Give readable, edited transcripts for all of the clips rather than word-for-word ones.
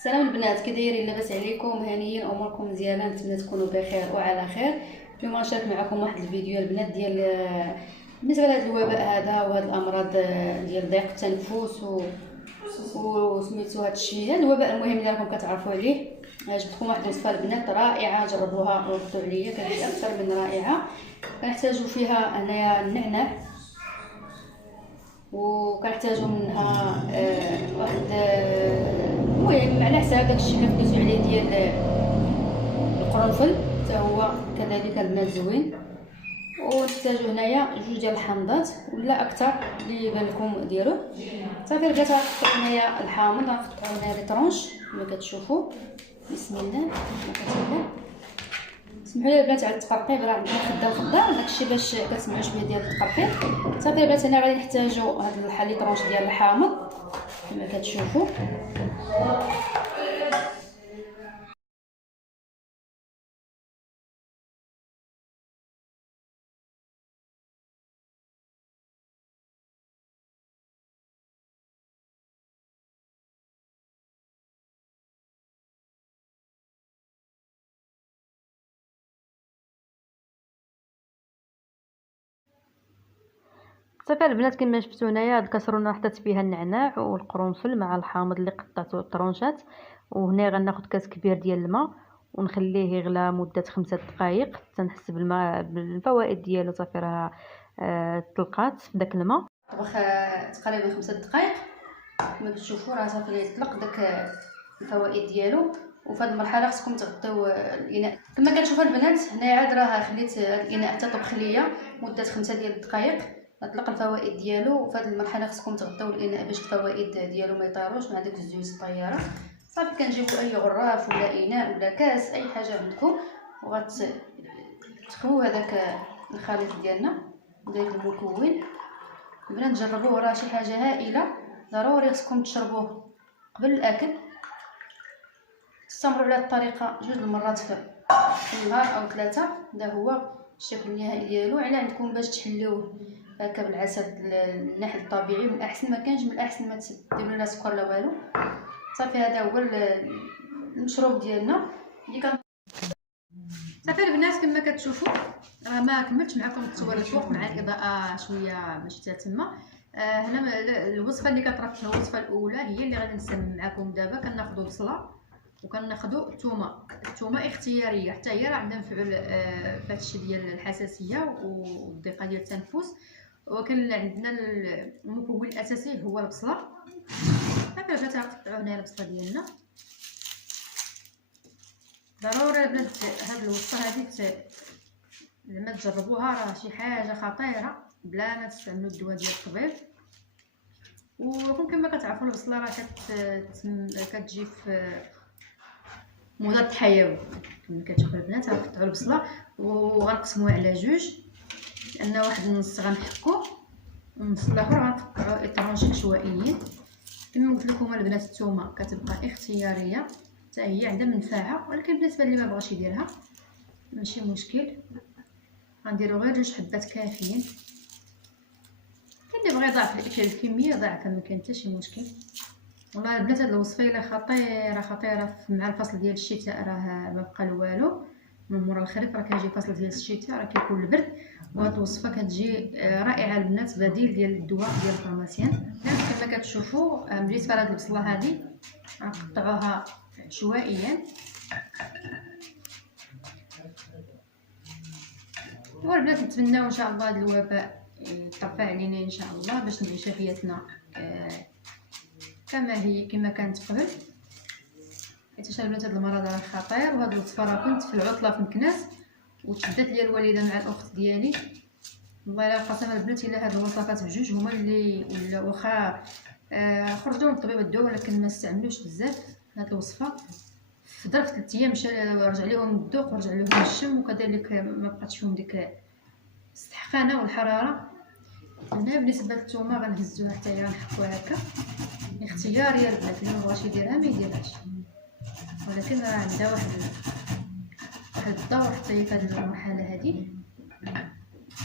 السلام البنات، كي دايرين؟ لاباس عليكم؟ هانيين؟ اموركم مزيانه؟ نتمنى تكونوا بخير وعلى خير. اليوم غنشارك معكم واحد الفيديو البنات ديال بالنسبه لهذا الوباء هذا وهاد الامراض ديال ضيق التنفس وسميتو هاد الشيء، هذا الوباء المهم اللي راكم كتعرفوا عليه. جبتكم واحد الوصفه البنات رائعه، جربوها وردوا عليا، كانت اكثر من رائعه. كنحتاجوا فيها هنايا النعناع، وكنحتاجوا منها واحد المهم على حساب داكشي اللي قلتو عليه ديال القرنفل، حتى هو كذلك البنات زوين. ونحتاجوا هنايا جوج ديال الحامضات ولا اكثر اللي يبان لكم ديروه. صافي البنات، غنقطعوا هنايا الحامض، غنقطعوا هنايا لي طرونش كما كتشوفوا. بسم الله الرحمن الرحيم. سمحوا لي البنات على التقرقيق، راه عندنا خدام داكشي باش كتسمعوا شويه ديال التقرقيق. صافي البنات، هنا غادي نحتاجوا هاد لي طرونش ديال الحامض كما كتشوفوا. صافي البنات، كما شفتوا هنايا هاد الكاسرونه حطيت فيها النعناع والقرنفل مع الحامض اللي قطعته الطرونشات. وهنا غناخذ كاس كبير ديال الماء ونخليه يغلى مده 5 دقائق حتى نحس بالفوائد ديالو. صافي راه طلقات في داك الماء، طبخ تقريبا 5 دقائق كما كتشوفوا. راه صافي يطلق داك الفوائد ديالو. وفي هذه المرحله خصكم تغطيو الاناء كما كتشوفوا البنات. هنايا عاد راه خليت الاناء حتى طبخ ليا مده 5 ديال الدقائق، اطلق الفوائد ديالو. وفي هذه المرحله خصكم تغطيو الاناء باش الفوائد ديالو ما يطيروش مع داك الزيوت الطياره. صافي كنجيبوا اي غراف ولا اناء ولا كاس، اي حاجه عندكم، وغتكووا هذاك الخليط ديالنا داك المكون. البنات جربوه، راه شي حاجه هائله، ضروري خصكم تشربوه قبل الاكل. تستمروا على الطريقه 2 المرات في النهار او 3. هذا هو الشكل النهائي ديالو. على عندكم باش تحلوه هكا بالعسل النحل الطبيعي، من الاحسن ما كانش، من الاحسن ما تديروا لا سكر لا والو. صافي هذا هو المشروب ديالنا اللي كان. صافي البنات، كما كتشوفوا راه ما كملتش معكم التصوير الفوق مع الاضاءه شويه ماشي تما. هنا الوصفه اللي كترافقها الوصفه الاولى هي اللي غادي نسمي معكم دابا. كناخذوا بصله وكناخذوا الثومه اختياريه، حتى هي راه عندها مفعول في هادشي ديال الحساسيه والضيقه ديال التنفس. ولكن عندنا المكون الاساسي هو البصله. صافي البنات، غنقطعوا هنا البصله ديالنا. ضروري البنات هاد الوصفه هادي زعما تجربوها، راه شي حاجه خطيره بلا ما تستعملوا الدواء ديال الطبيب. وكون كما كتعرفوا البصله راه كتجي في مضاد حيوي. كما كتشوفوا البنات، غنقطعوا البصله وغنقسموها على جوج، لان واحد النص غنحكوه والنص الاخر غنقطعوا اطرونش عشوائيين. كما قلت لكم البنات، الثومه كتبقى اختياريه، حتى هي عندها منفعه، ولكن بالنسبه اللي ما بغاش يديرها ماشي مشكل، غنديروا غير 2 حبات كافيين. اللي بغى يضاعف الكميه ضاعفها، ما كاين حتى شي مشكل. والله البنات، هاد الوصفه الا خطيره مع الفصل ديال الشتاء، راه ما بقى والو. من مورا الخريف راه كيجي فصل ديال الشتاء، راه كيكون البرد، وهاد الوصفه كتجي رائعه البنات، بديل ديال الدواء ديال الفارماسيان. كما كتشوفوا مليت فيها هاد البصله هادي غنقطعوها عشوائيا. والبنات نتمناو ان شاء الله هاد الوباء يطفى علينا ان شاء الله، باش نعيشوا حياتنا كما كانت قبل. حيت البنات هاد المرض راه خطير. وهاد الوصفه راه كنت في العطله في مكناس وتشدت لي الوالده مع الاخت ديالي. والله الا قسما البنات، الا هاد الوصفات بجوج هما اللي ولا واخا خرجوا من الطبيب الدواء، ولكن ما استعملوش بزاف هاد الوصفه. في ظرف 3 ايام رجع لهم الذوق ورجع لهم الشم، وكذلك ما بقاتش فيهم ديك السحقانه والحراره. هنا بالنسبه للثومه غنهزوها حتى هي غنحكوها هكا اختياريه البنات، اللي ما بغاش يديرها ما يديرهاش، ولكن راه عندها واحد الدور حتى هي في هذه المرحله هذه.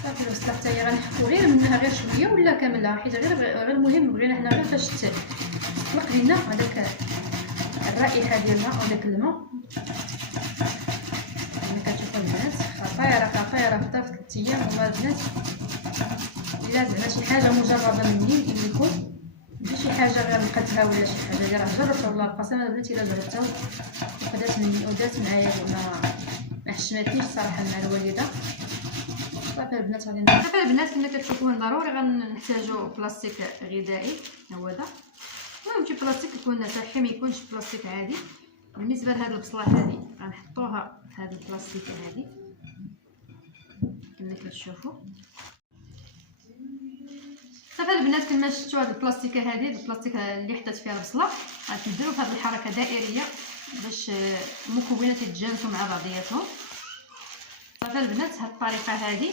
صافي الوصفه حتى هي غنحكو غير منها غير شويه ولا كامله، حيت غير المهم بغينا حنا غير فاش تطلق لينا هذاك الرائحه ديالها وداك الماء كما كتشوفوا البنات خطيره في 3 ايام. وما البنات الا زعما شي حاجه مجرده مني نقول لكم ماشي شي حاجه غير لقيتها ولا شي حاجه اللي راه جربتها والله القسم البنات الا جربتها وخدات مني ودات معايا ما حشمتنيش صراحه مع الوالده. صافي البنات غادي صافي البنات كما كتشوفوا ضروري غنحتاجوا بلاستيك غذائي. هو هذا المهم شي بلاستيك يكون صحي ما يكونش بلاستيك عادي. بالنسبه لهاد البصله هذه غنحطوها في هاد البلاستيك هذه كما كتشوفوا. صافي البنات كما شفتوا هاد البلاستيكه هذه البلاستيك اللي حطيت فيها البصله غنديروا في هاد الحركه دائريه باش المكونات يتجانسوا مع بعضياتهم. صافي البنات هاد الطريقه هذه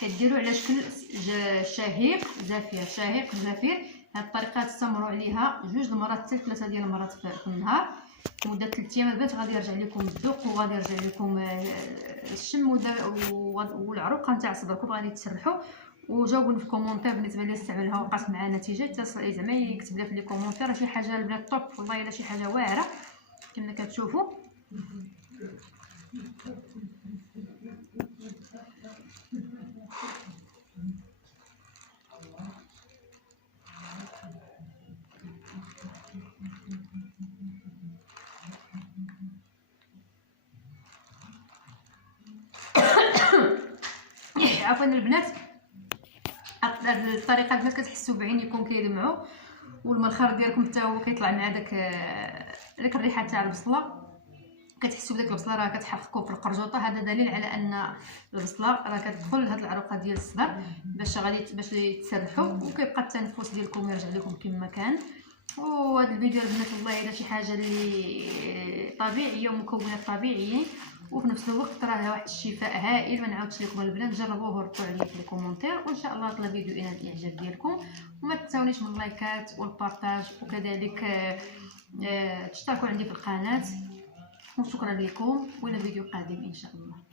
كديروا على شكل شهيق زفير. هاد الطريقه تستمروا عليها 2 المرات حتى 3 ديال المرات في النهار لمده 3 ايام البنات. غادي يرجع لكم الذوق وغادي يرجع لكم الشم والعروق نتاع صدركم غادي تسرحوا. وجاوبوني في الكومونتير بالنسبه لي استعملها وقعت معاه نتيجه. اتصل زعما يكتب لي في لي كومونتير شي حاجه البنات طوب والله الا شي حاجه واعره كما كتشوفوا. عفوا البنات هاد الطريقه البنات كتحسوا بعينيكم كيلمعوا والمنخر ديالكم حتى هو كيطلع مع داك الريحه تاع البصله. كتحسوا بداك البصله راه كتحرقكم في القرجوطه. هذا دليل على ان البصله راه كتدخل لهاد العروقه ديال الصدر باش يتسرحوا وكيبقى التنفس ديالكم يرجع لكم كما كان. وهذا الفيديو البنات والله الا شي حاجه اللي طبيعيه ومكونات طبيعيين وفي نفس الوقت راه واحد الشفاء هائل. ما نعاودش لكم البنات جربوه وربطوا عليه في الكومونتير وان شاء الله طلع الفيديو الى الاعجاب ديالكم. وما تنساونيش من اللايكات والبارطاج وكذلك تشتركوا عندي في القناه. وشكرا لكم والى فيديو قادم ان شاء الله.